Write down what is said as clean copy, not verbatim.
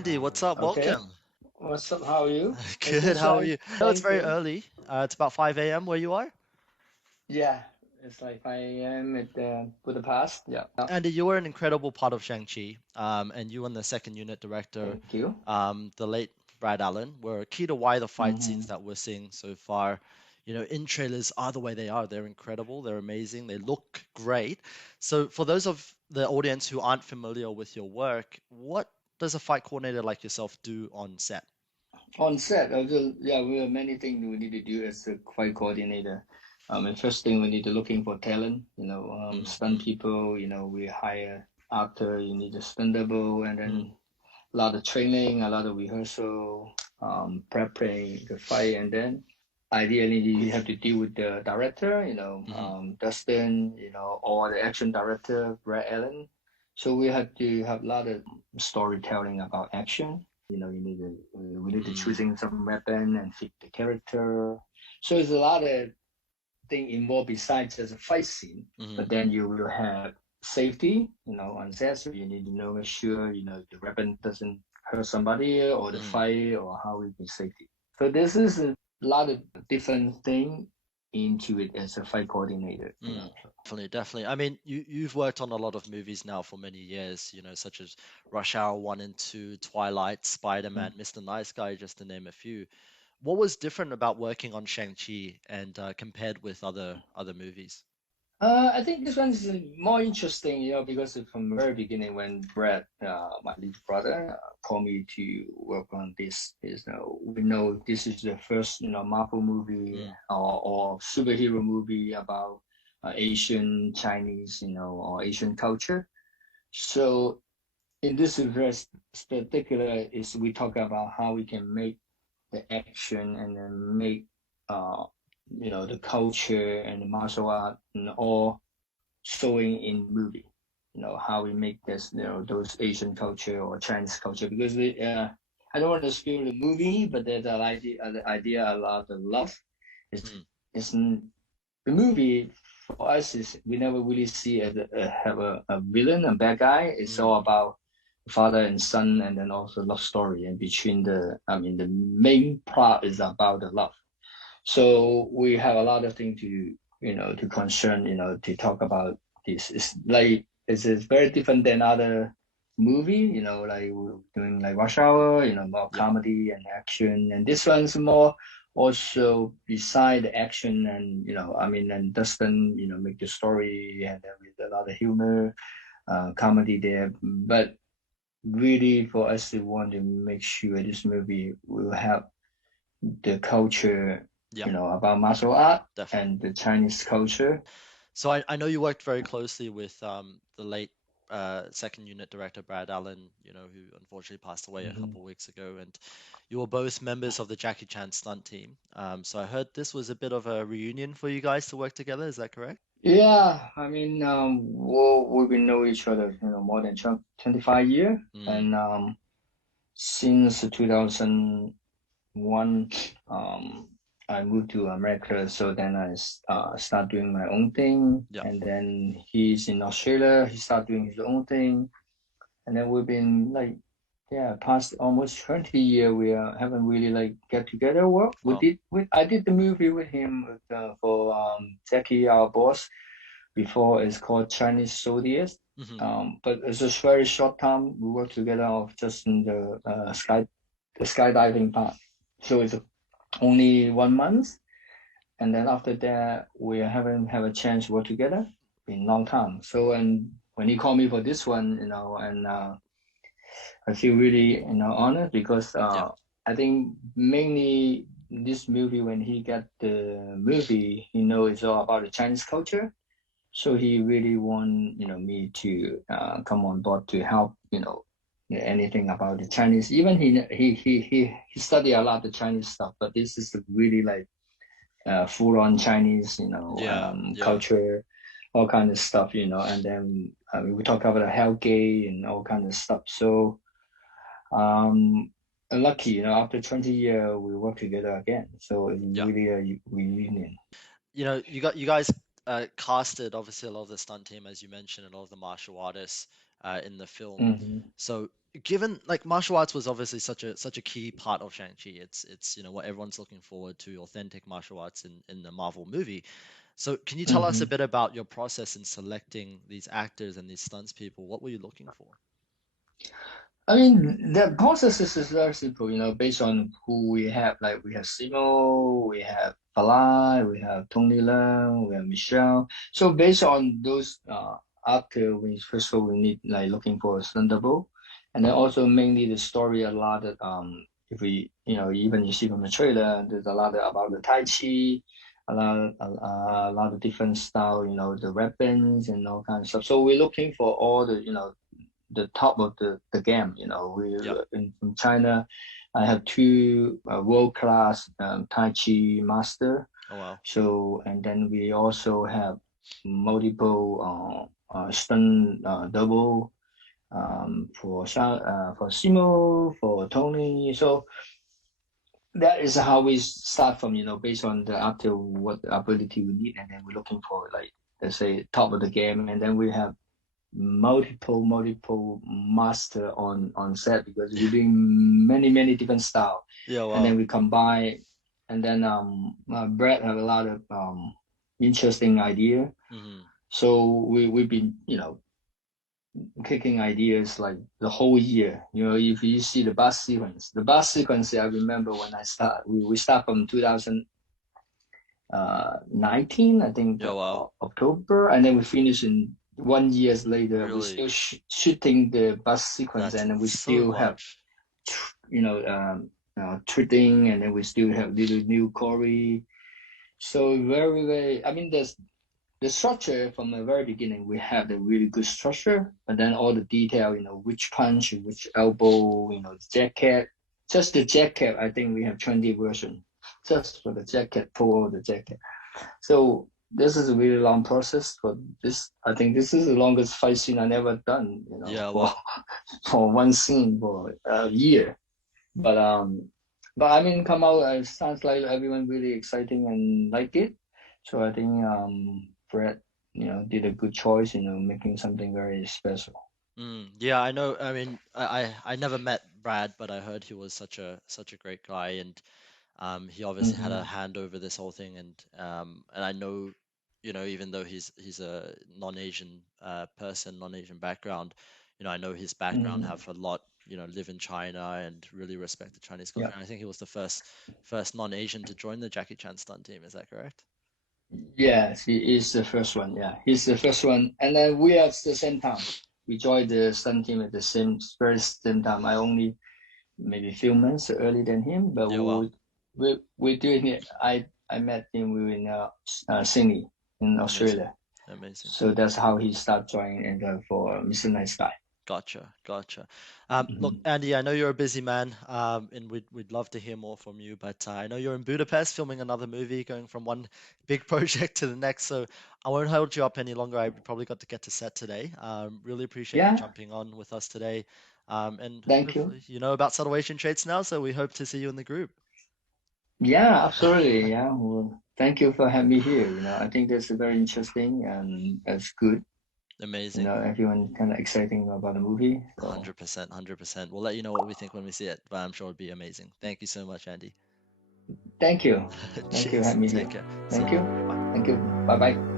Andy, what's up? Okay. Welcome. What's up? How are you? Nice to Good, meet how are Shang. you? No, it's Thank very you. early. It's about 5 a.m. where you are. Yeah, it's like 5 a.m. at Budapest. Yeah. Andy, you were an incredible part of Shang-Chi, and you and the second unit director, Thank you. the late Brad Allen, were key to why the fight scenes Hmm. that we're seeing so far, in trailers are the way they are. They're incredible, they're amazing, they look great. So for those of the audience who aren't familiar with your work, what does a fight coordinator like yourself do on set? On set, yeah, we have many things we need to do as a fight coordinator. And first thing we need to looking for talent. Stunt Mm-hmm. people. We hire actor. You need a stunt double, and Mm-hmm. then a lot of training, a lot of rehearsal, preparing the fight, and then ideally you have to deal with the director, Mm-hmm. Dustin, or the action director, Brad Allen. So we have to have a lot of storytelling about action. We need to choosing some weapon and fit the character. So it's a lot of thing involved besides just a fight scene. Mm-hmm. But then you will have safety, on set. So you need to know, make sure, the weapon doesn't hurt somebody or the Mm-hmm. fight or how we be safety. So this is a lot of different thing into it as a fight coordinator. Definitely, definitely. I mean, you've worked on a lot of movies now for many years, such as Rush Hour 1 and 2, Twilight, Spider-Man, Mr. Nice Guy, just to name a few. What was different about working on Shang-Chi and compared with other movies? I think this one is more interesting, because from the very beginning when Brad, my little brother, called me to work on this, we know this is the first, Marvel movie Mm, or superhero movie about Asian, Chinese, or Asian culture. So in this verse particular is we talk about how we can make the action and then make uh, the culture and the martial art and all showing in movie. How we make this, those Asian culture or Chinese culture because I don't want to spoil the movie, but there's an idea, the idea about the love. It's mm, it's the movie for us is we never really see have a villain, a bad guy. It's mm, all about father and son, and then also love story. And between the main plot is about the love. So we have a lot of things to concern, to talk about this. It's like it's very different than other movie, like we're doing like Rush Hour, more yeah. comedy and action, and this one's more also beside the action and and Dustin, make the story and then with a lot of humor, comedy there. But really, for us, we want to make sure this movie will have the culture, Yeah, about martial art definitely. and the Chinese culture. So I know you worked very closely with the late second unit director Brad Allen, who unfortunately passed away a Mhm. couple of weeks ago, and you were both members of the Jackie Chan stunt team. So I heard this was a bit of a reunion for you guys to work together. Is that correct? Yeah, I mean, we've been know each other, more than 25 years, Mm, and since 2001, I moved to America. So then I start doing my own thing, yeah. and then he's in Australia. He start doing his own thing, and then we've been like, yeah, past almost 20 years we haven't really like get together work. Well. I did the movie with him for Jackie, our boss, before. It's called Chinese Soldiers. Hmm. But it's just very short time we work together of just in the skydiving part. So it's only 1 month, and then after that we haven't have a chance to work together in long time. So and when he called me for this one, and I feel really honored because Yeah. I think mainly this movie when he got the movie, it's all about the Chinese culture. So he really want me to come on board to help anything about the Chinese. Even he studied a lot of the Chinese stuff, but this is really like full on Chinese Yeah. Yeah. culture, all kind of stuff. And then we talk about the Hellgate and all kind of stuff. So um, lucky, after 20 years, we work together again. So it's Yeah. really a reunion. You guys casted obviously a lot of the stunt team, as you mentioned, and all of the martial artists. in the film. Hmm. So given like martial arts was obviously such a key part of Shang-Chi. It's what everyone's looking forward to, authentic martial arts in the Marvel movie. So can you tell us a Hmm. bit about your process in selecting these actors and these stunts people? What were you looking for? I mean, the process is very simple, based on who we have. Like we have Simo, we have Falai, we have Tony Leung, we have Michelle. So based on those actors, we first of all we need like looking for a Thunderbolt, and then also mainly the story a lot of if we even you see from the trailer, there's a lot about the Tai Chi, a lot of different style, the weapons and all kinds of stuff. So we're looking for all the top of the game. We Yep. from China. I have two world-class Tai Chi master. Oh wow. So and then we also have multiple stunt double for for Simo, for Tony. So that is how we start from, based on the actor what ability we need, and then we're looking for like let's say top of the game, and then we have multiple master on set because we're doing many different style, Yeah, and then wow. we combine, and then Brett have a lot of interesting idea. Hmm. So we've been kicking ideas like the whole year. If you see the bus sequence, I remember when I start, we start from 2019, I think Yeah, wow. October, and then we finish in 1 years later. We're Really? still shooting the bus sequence, That's and then we so still have, much. treating, and then we still have little new Corey. So very, I mean, there's the structure from the very beginning. We have the really good structure, but then all the detail, which punch, which elbow, the jacket, just the jacket. I think we have 20 version just for the jacket, pull the jacket. So this is a really long process, but this I think this is the longest fight scene I never done, Yeah, for wow. for one scene for a year. But I mean, come out. Sounds like everyone really exciting and like it. So I think Brett, did a good choice, making something very special. Yeah, I know. I mean, I never met Brad, but I heard he was such a great guy, and he obviously had a Hmm. hand over this whole thing, and I know, even though he's a non-Asian person, non-Asian background, I know his background Hmm. have a lot, live in China and really respect the Chinese culture. Yeah. And I think he was the first non-Asian to join the Jackie Chan stunt team. Is that correct? Yes, he is the first one. Yeah, he's the first one, and then we are at the same time. We joined the Sun team at the very same time. I only maybe a few months earlier than him, but Yeah, wow, we're doing it. I met him. We were in Sydney in amazing, Australia, amazing. so that's how he started joining and for Mr. Nice Guy. Gotcha, gotcha. Look, Hmm. Andy, I know you're a busy man, and we'd love to hear more from you, but I know you're in Budapest filming another movie, going from one big project to the next, so I won't hold you up any longer. I probably got to get to set today. Really appreciate you Yeah, jumping on with us today, and thank you. hopefully you know about subtle Asian traits now, so we hope to see you in the group. Yeah, absolutely. Yeah, well, thank you for having me here. I think that's very interesting and that's good. Amazing. Everyone kind of exciting about the movie. So 100%, 100%. We'll let you know what we think when we see it, but I'm sure it'll be amazing. Thank you so much, Andy. thank you. Thank you for Cheers. having me Take here. care. See Thank you. you. Bye bye. Thank you. Bye bye.